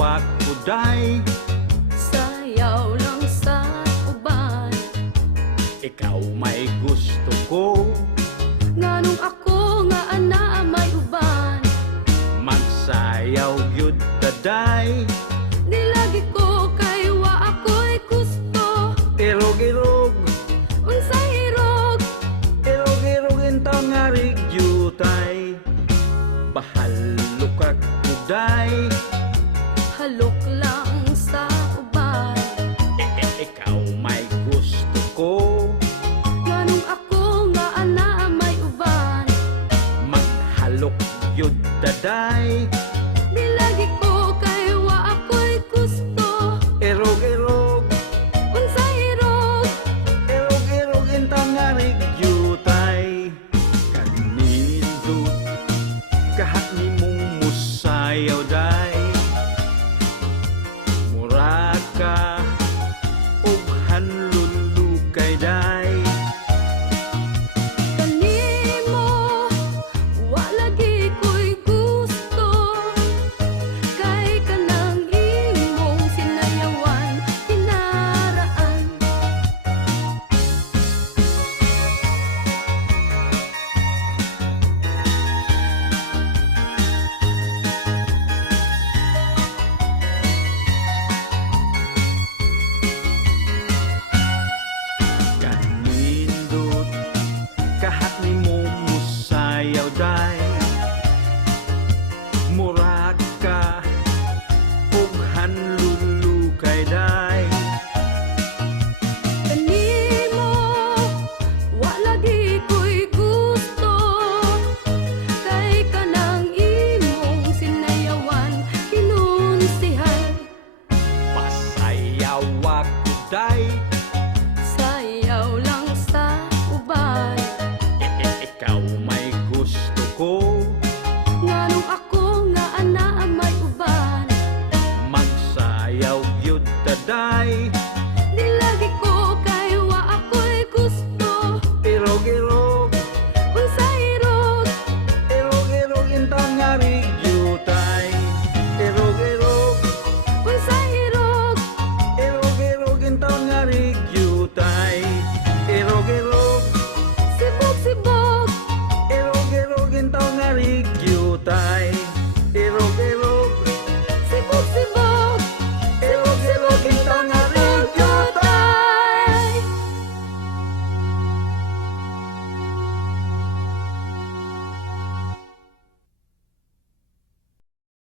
wa ko day sayaw lang sa uban. Ikaw may gusto ko, Nganong ako nga ana may uban. magsayaw gyud taday. Di lagi ko kay wa ako'y gusto. Irog-irog, Unsay hirog, irog-irog intaw nga rigyutay. Bahalo ka kuday, halok lang sa uban. ikaw may gusto ko, Nganong ako nga ana may uban. maghalok gyud taday. Di lagi ko kay wa ako'y gusto. Irog-irog, Unsay hirog, irog-irog intaw nga rigyutay. Kanindot kahat ni mong musayaw day. Mura ka ug hanlulukay day. kanimo wa lagi ko'y gusto. Kay kanang imong sinayawan hinaraan. Kanindot kahat ni mong musayaw day. Mura ka ug hanlulukay day. Kanimo wa lagi ko'y gusto. Kay kanang imong sinayawan kinunsihan. Pasayaw ako day, Sayaw lang sa uban. ikaw may gusto ko, Nganong ako nga ana may uban. magsayaw gyud taday.